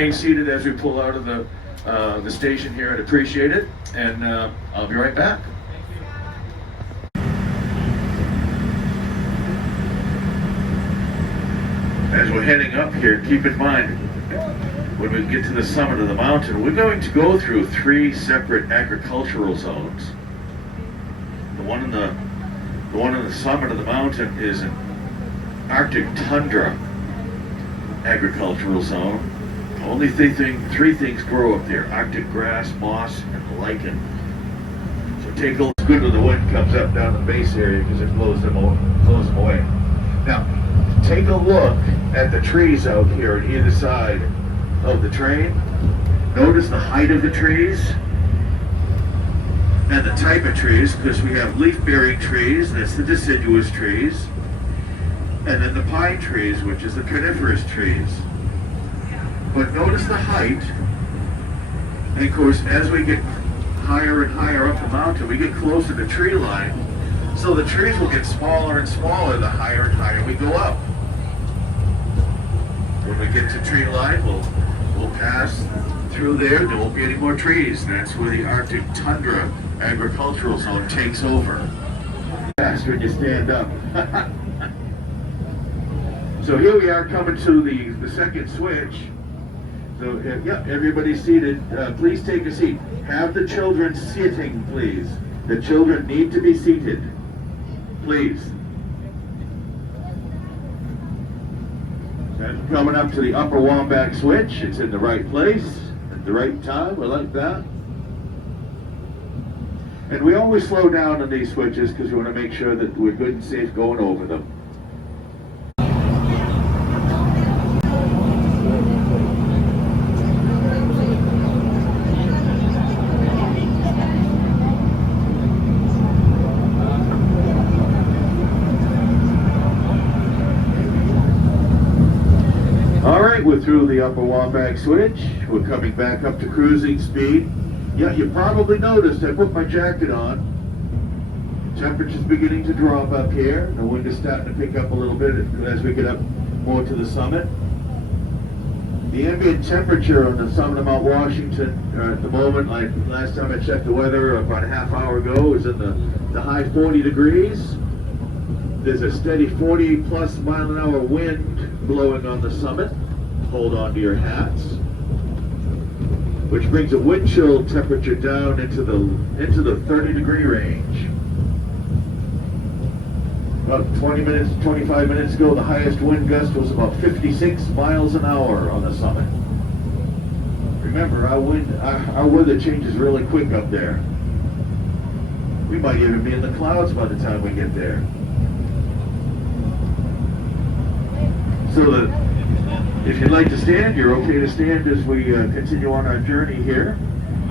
remain seated as we pull out of the station here. I'd appreciate it, and I'll be right back. As we're heading up here, keep in mind, when we get to the summit of the mountain, we're going to go through 3 separate agricultural zones. The one on the summit of the mountain is an Arctic tundra agricultural zone. Only three things grow up there: Arctic grass, moss, and lichen. So take a look. It's good when the wind comes up down the base area because it blows them away. Now, take a look at the trees out here on either side of the train. Notice the height of the trees and the type of trees, because we have leaf-bearing trees, that's the deciduous trees, and then the pine trees, which is the coniferous trees. But notice the height, and of course as we get higher and higher up the mountain, we get closer to tree line, so the trees will get smaller and smaller the higher and higher we go up. When we get to tree line, we'll pass through there won't be any more trees. That's where the Arctic tundra agricultural zone takes over. Fast when you stand up. So here we are coming to the second switch. So yeah, everybody's seated. Please take a seat. Have the children sitting, please. The children need to be seated, please. And coming up to the upper Wambach switch. It's in the right place at the right time. We like that. And we always slow down on these switches because we want to make sure that we're good and safe going over them. We're through the upper Wambach switch. We're coming back up to cruising speed. Yeah, you probably noticed I put my jacket on. Temperature's beginning to drop up here. The wind is starting to pick up a little bit as we get up more to the summit. The ambient temperature on the summit of Mount Washington at the moment, like last time I checked the weather about a half hour ago, is in the high 40 degrees. There's a steady 40 plus mile an hour wind blowing on the summit. Hold on to your hats, which brings the wind chill temperature down into the 30-degree range. About 25 minutes ago, the highest wind gust was about 56 miles an hour on the summit. Remember, our weather changes really quick up there. We might even be in the clouds by the time we get there. So if you'd like to stand, you're okay to stand as we continue on our journey here.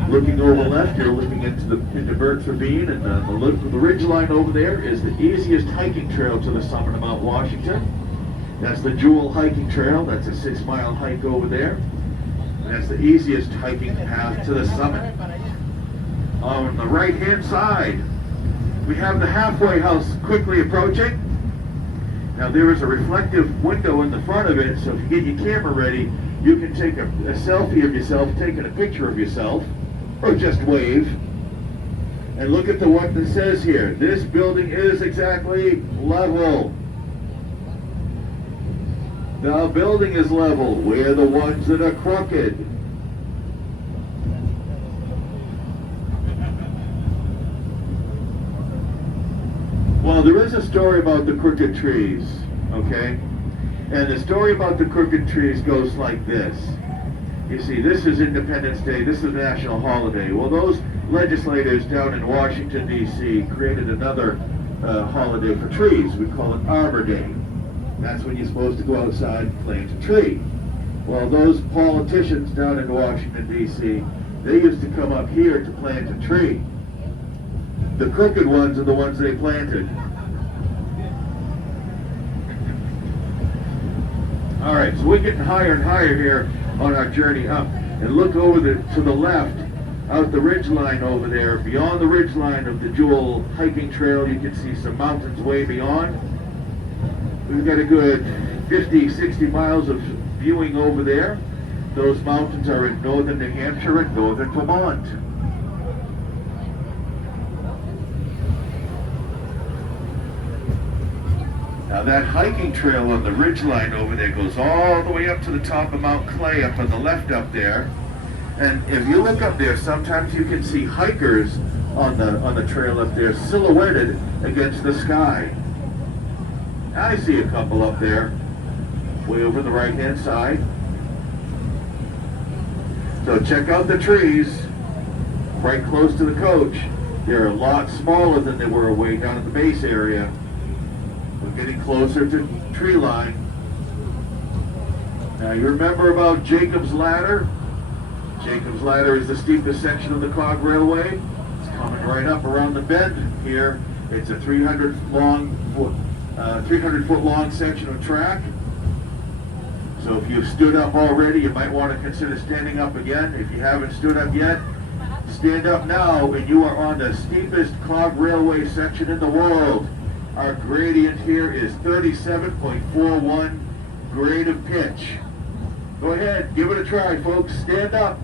Looking over left, you're looking into Burke's Ravine, and the ridge line over there is the easiest hiking trail to the summit of Mount Washington. That's the Jewel Hiking Trail. That's a 6-mile hike over there. And that's the easiest hiking path to the summit. On the right-hand side, we have the halfway house quickly approaching. Now there is a reflective window in the front of it, so if you get your camera ready, you can take a selfie of yourself, taking a picture of yourself, or just wave. And look at what it says here. This building is exactly level. The building is level. We're the ones that are crooked. Well, there is a story about the crooked trees, okay? And the story about the crooked trees goes like this. You see, this is Independence Day. This is a national holiday. Well, those legislators down in Washington, D.C. created another holiday for trees. We call it Arbor Day. That's when you're supposed to go outside and plant a tree. Well, those politicians down in Washington, D.C., they used to come up here to plant a tree. The crooked ones are the ones they planted. All right, so we're getting higher and higher here on our journey up. And look over to the left, out the ridge line over there. Beyond the ridge line of the Jewel hiking trail, you can see some mountains way beyond. We've got a good 50, 60 miles of viewing over there. Those mountains are in northern New Hampshire and northern Vermont. Now that hiking trail on the ridgeline over there goes all the way up to the top of Mount Clay up on the left up there. And if you look up there, sometimes you can see hikers on the trail up there silhouetted against the sky. I see a couple up there, way over the right-hand side. So check out the trees right close to the coach. They're a lot smaller than they were way down at the base area. We're getting closer to tree line. Now you remember about Jacob's Ladder? Jacob's Ladder is the steepest section of the Cog Railway. It's coming right up around the bend here. It's a 300-foot long section of track. So if you've stood up already, you might want to consider standing up again. If you haven't stood up yet, stand up now, and you are on the steepest Cog Railway section in the world. Our gradient here is 37.41 grade of pitch. Go ahead, give it a try, folks. Stand up.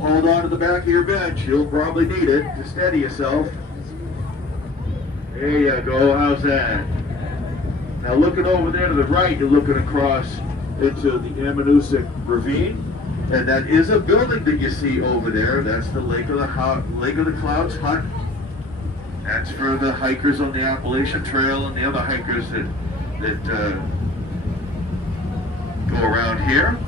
Hold on to the back of your bench. You'll probably need it to steady yourself. There you go. How's that? Now looking over there to the right, you're looking across into the Ammonoosuc Ravine. And that is a building that you see over there. That's the Lake of the Clouds Hut. That's for the hikers on the Appalachian Trail and the other hikers that go around here.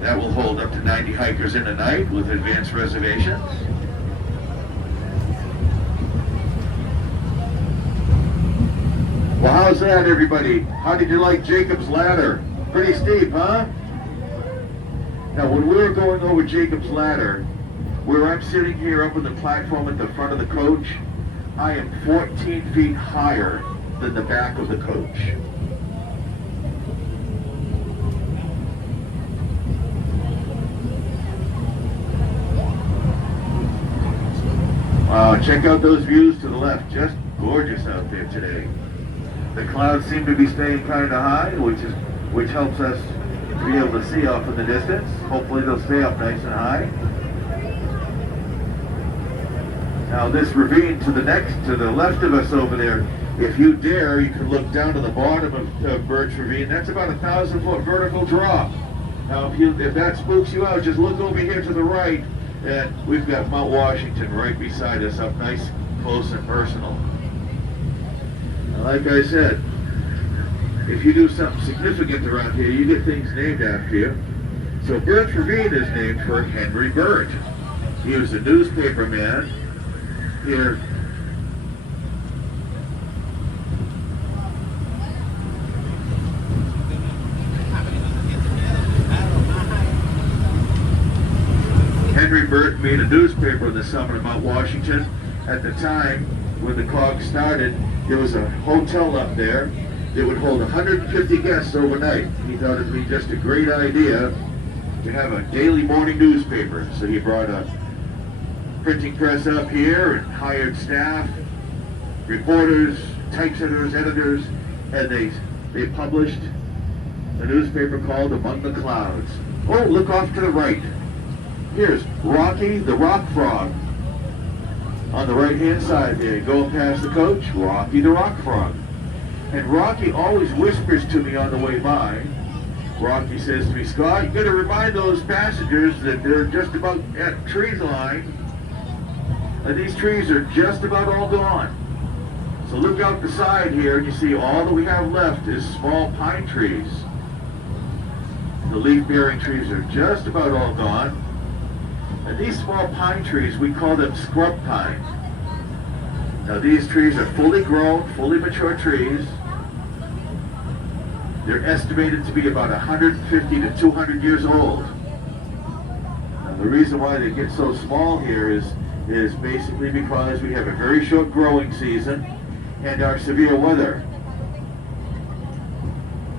That will hold up to 90 hikers in a night with advanced reservations. Well, how's that, everybody? How did you like Jacob's Ladder? Pretty steep, huh? Now, when we were going over Jacob's Ladder, where I'm sitting here up on the platform at the front of the coach, I am 14 feet higher than the back of the coach. Wow, check out those views to the left. Just gorgeous out there today. The clouds seem to be staying kind of high, which helps us to be able to see off in the distance. Hopefully they'll stay up nice and high. Now this ravine to the left of us over there, if you dare, you can look down to the bottom of Birch Ravine. That's about a 1,000-foot vertical drop. Now if that spooks you out, just look over here to the right, and we've got Mount Washington right beside us, up nice, close and personal. Now, like I said, if you do something significant around here, you get things named after you. So Birch Ravine is named for Henry Burt. He was a newspaper man here. Henry Burt made a newspaper in the summit of Mount Washington. At the time, when the Cog started, there was a hotel up there that would hold 150 guests overnight. He thought it would be just a great idea to have a daily morning newspaper. So he brought a printing press up here and hired staff, reporters, typesetters, editors, and they published a newspaper called Among the Clouds. Oh, look off to the right. Here's Rocky the Rock Frog. On the right-hand side there, going past the coach, Rocky the Rock Frog. And Rocky always whispers to me on the way by. Rocky says to me, Scott, you got to remind those passengers that they're just about at tree line. And these trees are just about all gone. So look out the side here, and you see all that we have left is small pine trees. The leaf-bearing trees are just about all gone. And these small pine trees, we call them scrub pines. Now these trees are fully grown, fully mature trees. They're estimated to be about 150 to 200 years old. Now the reason why they get so small here is basically because we have a very short growing season and our severe weather.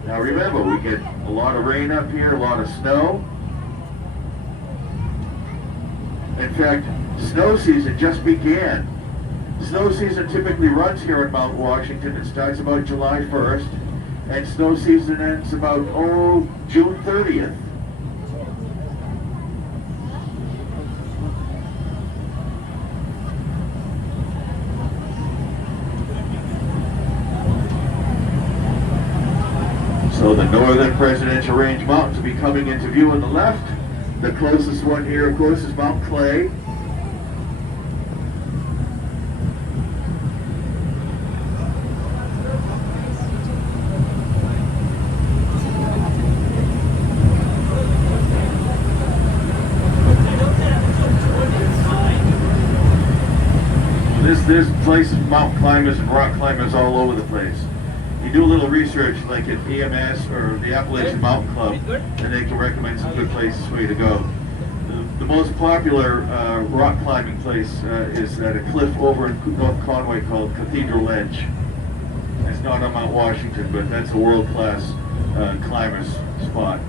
Now remember, we get a lot of rain up here, a lot of snow. In fact, snow season just began. Snow season typically runs here in Mount Washington. It starts about July 1st, and snow season ends about, June 30th. northern Presidential Range Mountains will be coming into view on the left. The closest one here, of course, is Mount Clay. There's places, mountain climbers and rock climbers all over the place. You do a little research like at EMS or the Appalachian Mountain Club, and they can recommend some good places for you to go. The most popular rock climbing place is at a cliff over in North Conway called Cathedral Ledge. It's not on Mount Washington, but that's a world-class climber's spot.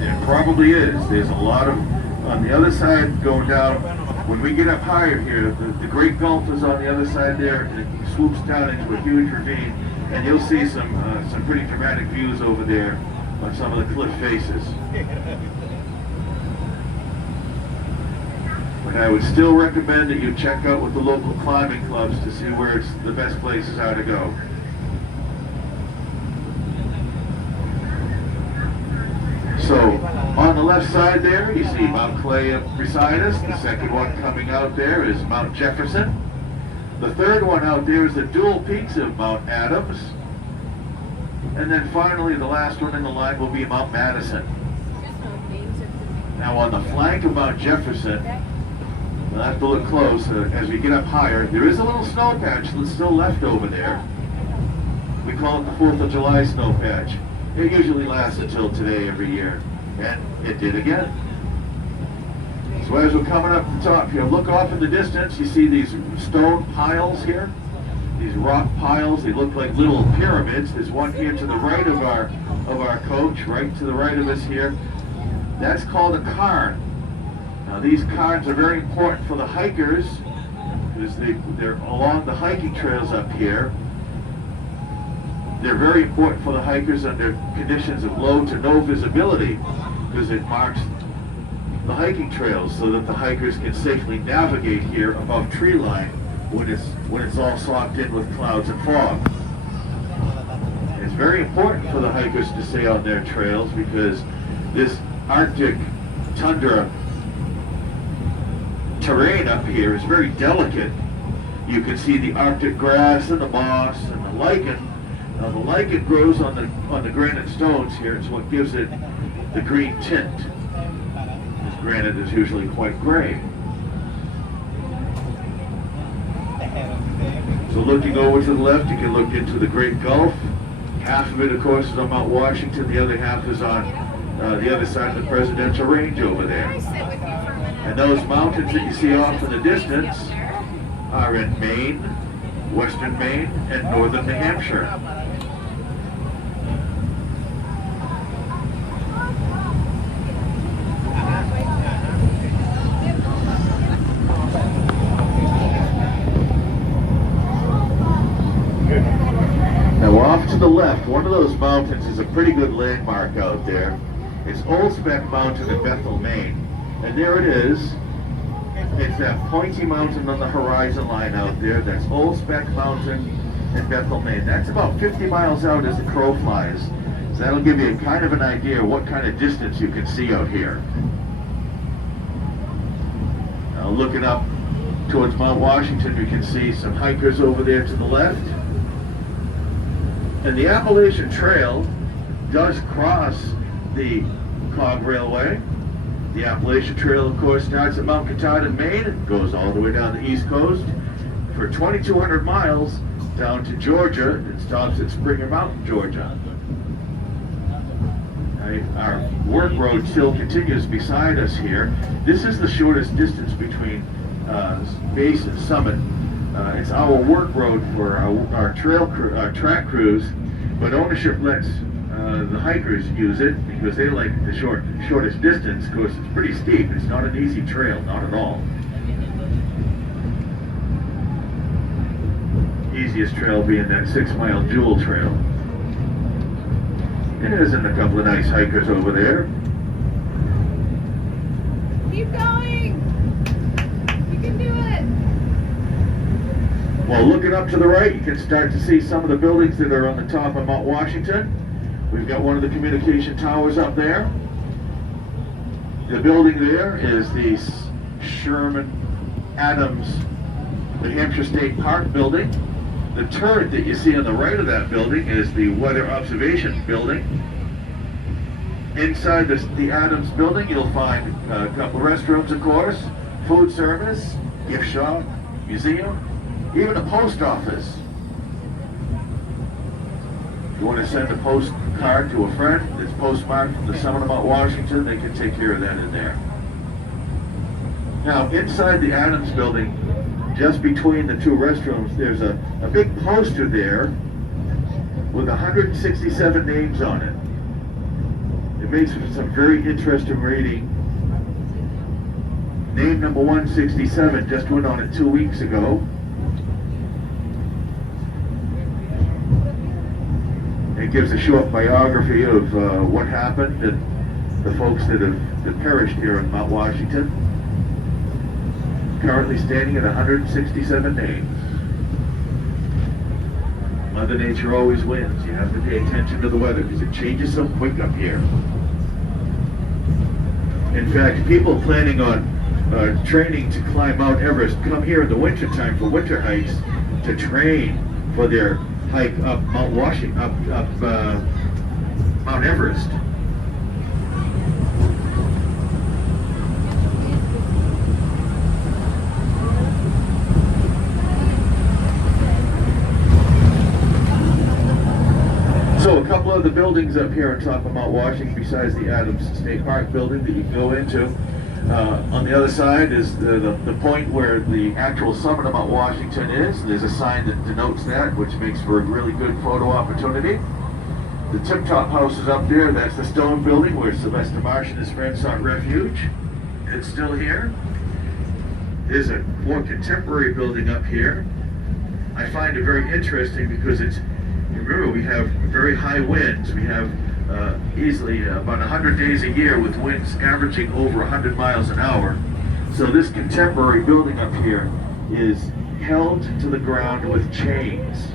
It probably is. There's a lot of, on the other side going down, when we get up higher here, the Great Gulf is on the other side there, and it swoops down into a huge ravine, and you'll see some pretty dramatic views over there on some of the cliff faces. But I would still recommend that you check out with the local climbing clubs to see where it's the best places are to go. So, on the left side there, you see Mount Clay up beside us. The second one coming out there is Mount Jefferson. The third one out there is the dual peaks of Mount Adams. And then finally, the last one in the line will be Mount Madison. Now, on the flank of Mount Jefferson, we'll have to look close as we get up higher. There is a little snow patch that's still left over there. We call it the 4th of July snow patch. It usually lasts until today every year, and it did again. So as we're coming up the top here, look off in the distance, you see these stone piles here, these rock piles. They look like little pyramids. There's one here to the right of our coach, right to the right of us here. That's called a cairn. Now these cairns are very important for the hikers because they're along the hiking trails up here. They're very important for the hikers under conditions of low to no visibility because it marks the hiking trails so that the hikers can safely navigate here above tree line when it's all socked in with clouds and fog. It's very important for the hikers to stay on their trails because this Arctic tundra terrain up here is very delicate. You can see the Arctic grass and the moss and the lichen. Now the lichen grows on the granite stones here. It's what gives it the green tint. This granite is usually quite gray. So looking over to the left, you can look into the Great Gulf. Half of it, of course, is on Mount Washington. The other half is on the other side of the Presidential Range over there. And those mountains that you see off in the distance are in Maine, western Maine, and northern New Hampshire. Now off to the left, one of those mountains is a pretty good landmark out there. It's Old Spec Mountain in Bethel, Maine. And there it is. It's that pointy mountain on the horizon line out there. That's Old Spec Mountain in Bethel, Maine. That's about 50 miles out as the crow flies. So that'll give you kind of an idea of what kind of distance you can see out here. Now looking up towards Mount Washington, we can see some hikers over there to the left. And the Appalachian Trail does cross the Cog Railway. The Appalachian Trail, of course, starts at Mount Katahdin, Maine, and goes all the way down the East Coast for 2,200 miles down to Georgia and stops at Springer Mountain, Georgia. Our work road still continues beside us here. This is the shortest distance between base and summit. It's our work road for our track crews, but ownership lets the hikers use it because they like the shortest distance. Of course, it's pretty steep. It's not an easy trail, not at all. Easiest trail being that 6-mile Jewel Trail. And there's a couple of nice hikers over there. Keep going! You can do it! Well, looking up to the right, you can start to see some of the buildings that are on the top of Mount Washington. We've got one of the communication towers up there. The building there is the Sherman Adams New Hampshire State Park building. The turret that you see on the right of that building is the Weather Observation Building. Inside the Adams building, you'll find a couple of restrooms, of course, food service, gift shop, museum, even a post office. If you want to send a postcard to a friend that's postmarked from the summit of Mount Washington, they can take care of that in there. Now, inside the Adams building, just between the two restrooms, there's a big poster there with 167 names on it. It makes for some very interesting reading. Name number 167 just went on it 2 weeks ago. It gives a short biography of what happened and the folks that perished here in Mount Washington. Currently standing at 167 names. Mother Nature always wins. You have to pay attention to the weather because it changes so quick up here. In fact, people planning on training to climb Mount Everest come here in the wintertime for winter hikes to train for their hike up Mount Washington, up Mount Everest. So a couple of the buildings up here on top of Mount Washington, besides the Adams State Park building that you can go into. On the other side is the point where the actual summit of Mount Washington is. There's a sign that denotes that, which makes for a really good photo opportunity. The Tip Top House is up there. That's the stone building where Sylvester Marsh and his friends sought refuge. It's still here. There's a more contemporary building up here. I find it very interesting because it's, remember, we have very high winds. We have easily about 100 days a year with winds averaging over 100 miles an hour. So this contemporary building up here is held to the ground with chains.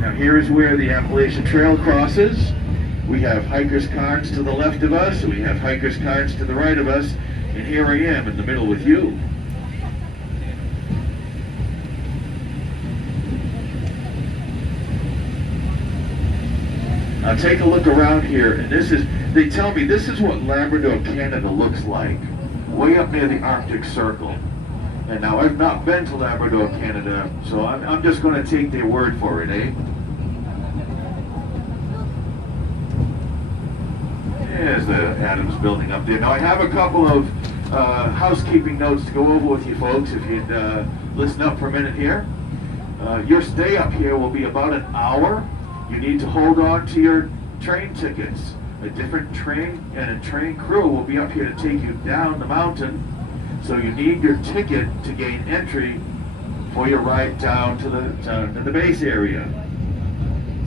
Now here is where the Appalachian Trail crosses. We have hikers' carts to the left of us, and we have hikers' carts to the right of us, and here I am in the middle with you. Now take a look around here, and they tell me this is what Labrador, Canada looks like, way up near the Arctic Circle. And now I've not been to Labrador, Canada, so I'm just going to take their word for it, eh? There's the Adams building up there. Now I have a couple of housekeeping notes to go over with you folks, if you'd listen up for a minute here. Your stay up here will be about an hour. You need to hold on to your train tickets. A different train and a train crew will be up here to take you down the mountain. So you need your ticket to gain entry for your ride down to the base area.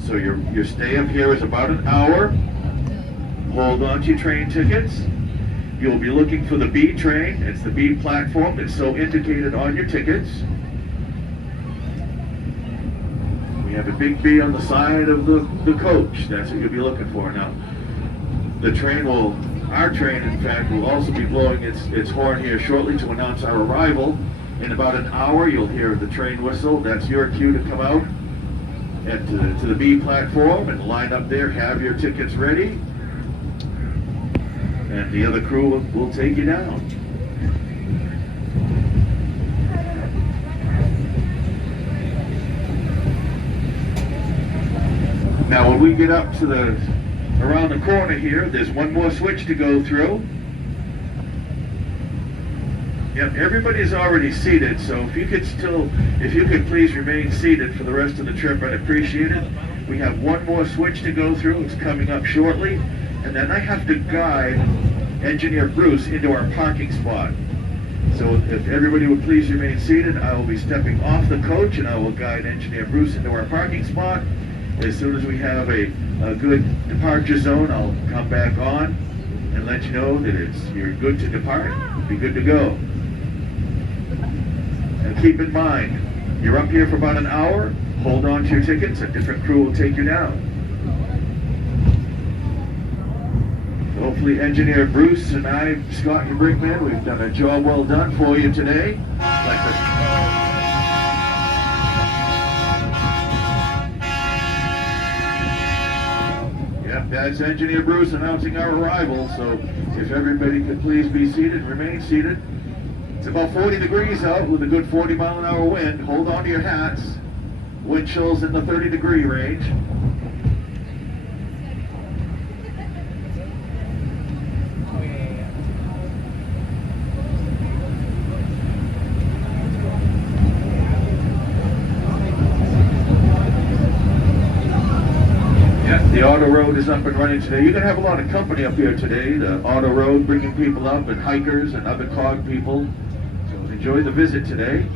So your stay up here is about an hour. Hold on to your train tickets. You'll be looking for the B train. It's the B platform. It's so indicated on your tickets. We have a big B on the side of the coach. That's what you'll be looking for. Now, our train, in fact, will also be blowing its horn here shortly to announce our arrival. In about an hour, you'll hear the train whistle. That's your cue to come out to the B platform and line up there, have your tickets ready, and the other crew will take you down. Now when we get up to around the corner here, there's one more switch to go through. Yep, everybody's already seated, so if you could please remain seated for the rest of the trip, I'd appreciate it. We have one more switch to go through. It's coming up shortly. And then I have to guide Engineer Bruce into our parking spot. So if everybody would please remain seated, I will be stepping off the coach and I will guide Engineer Bruce into our parking spot. As soon as we have a good departure zone, I'll come back on and let you know that you're good to depart. Be good to go. And keep in mind, you're up here for about an hour. Hold on to your tickets. A different crew will take you down. Hopefully Engineer Bruce and I, Scott, your brickman, we've done a job well done for you today. Yep, that's Engineer Bruce announcing our arrival, so if everybody could please be seated, remain seated. It's about 40 degrees out with a good 40-mile-an-hour wind. Hold on to your hats. Wind chills in the 30-degree range. The Auto Road is up and running today. You're going to have a lot of company up here today. The Auto Road bringing people up, and hikers and other cog people. So enjoy the visit today.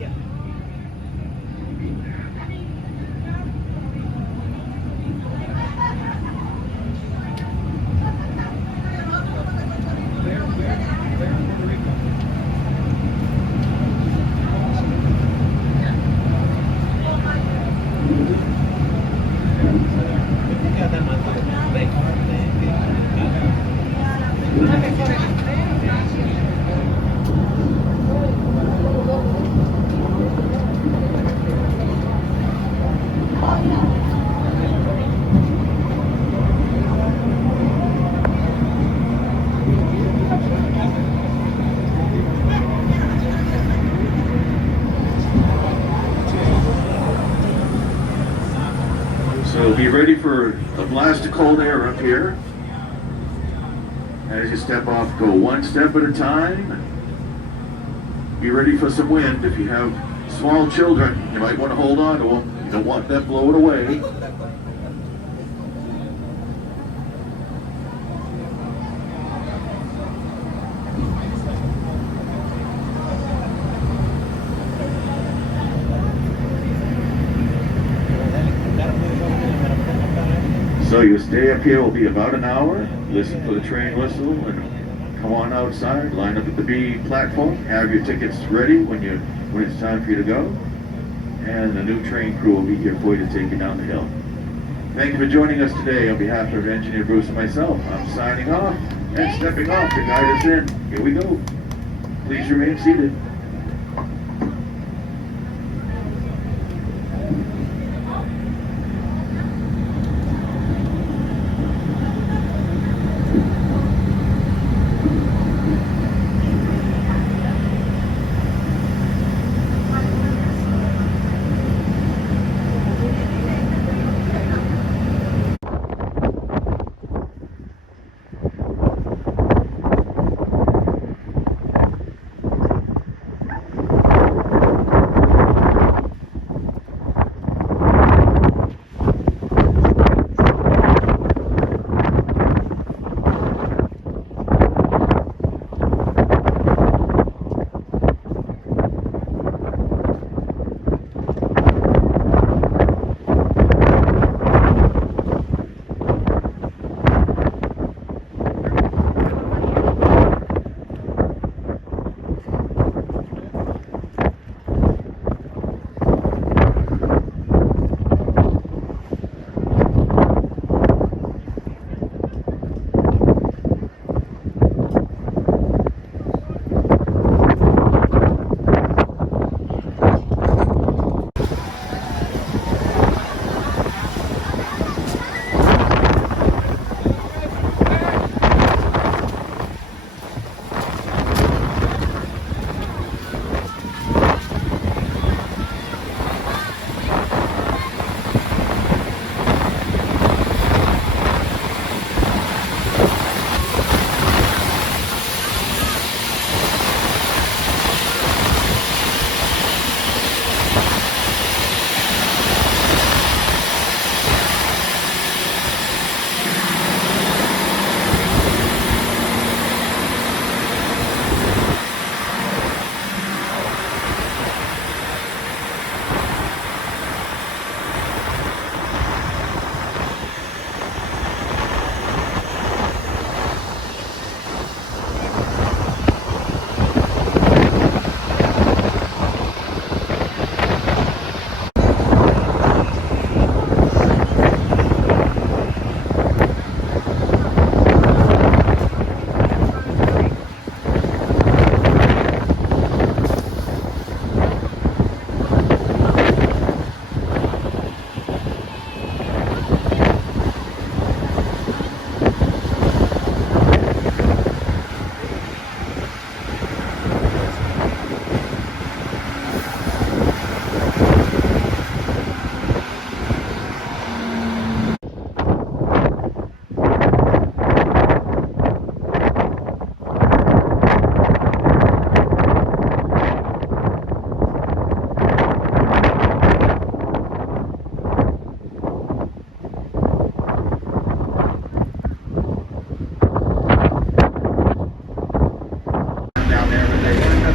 So be ready for a blast of cold air up here. As you step off, go one step at a time. Be ready for some wind. If you have small children, you might want to hold on to them. You don't want them blowing away. So you stay up here will be about an hour, listen for the train whistle, and come on outside, line up at the B platform, have your tickets ready when it's time for you to go, and the new train crew will be here for you to take you down the hill. Thank you for joining us today. On behalf of Engineer Bruce and myself, I'm signing off and stepping off to guide us in. Here we go. Please remain seated.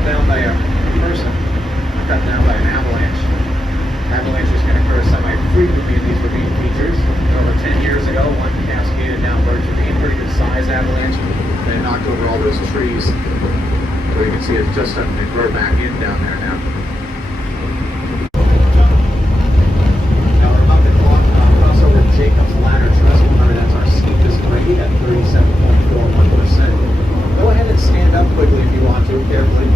down by a person, cut down by an avalanche. Avalanches can occur semi-frequently in these ravine features. Over 10 years ago, one cascaded down Birch Ravine, pretty good size avalanche, and it knocked over all those trees. So you can see it's just starting to grow back in down there now. Now we're about to cross over Jacob's Ladder Trestle. Remember, that's our steepest grade at 37.41%. Go ahead and stand up quickly if you want to, carefully.